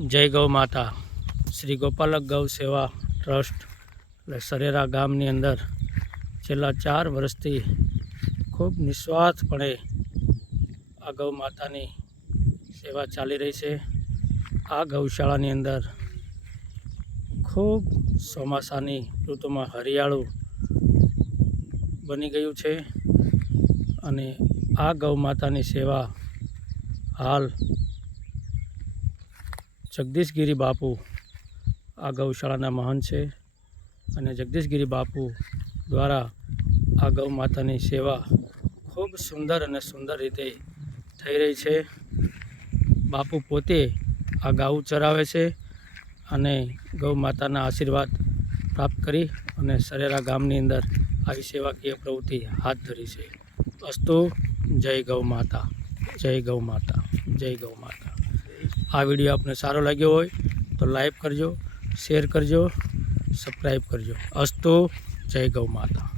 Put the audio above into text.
જય ગૌ માતા શ્રી ગોપાલક ગૌ સેવા ટ્રસ્ટ એટલે સરેરા ગામની અંદર છેલ્લા 4 વર્ષથી ખૂબ નિસ્વાર્થપણે આ ગૌ માતાની સેવા ચાલી રહી છે। આ ગૌશાળાની અંદર ખૂબ ચોમાસાની ઋતુમાં હરિયાળું બની ગયું છે અને આ ગૌ માતાની સેવા હાલ જગદીશગીરી બાપુ આ ગૌશાળાના મહંત છે અને જગદીશગીરી બાપુ દ્વારા આ ગૌ માતાની સેવા ખૂબ સુંદર રીતે થઈ રહી છે। બાપુ પોતે આ ગાઉ ચરાવે છે અને ગૌ માતાના આશીર્વાદ પ્રાપ્ત કરી અને સરેરા ગામની અંદર આવી સેવાકીય પ્રવૃત્તિ હાથ ધરી છે। અસ્તુ જય ગૌ માતા, જય ગૌ માતા, જય ગૌ માતા। આ વિડીયો આપને સારો લાગ્યો હોય તો લાઈક કરજો, શેર કરજો, સબસ્ક્રાઈબ કરજો। અસ્તુ જય ગૌ માતા।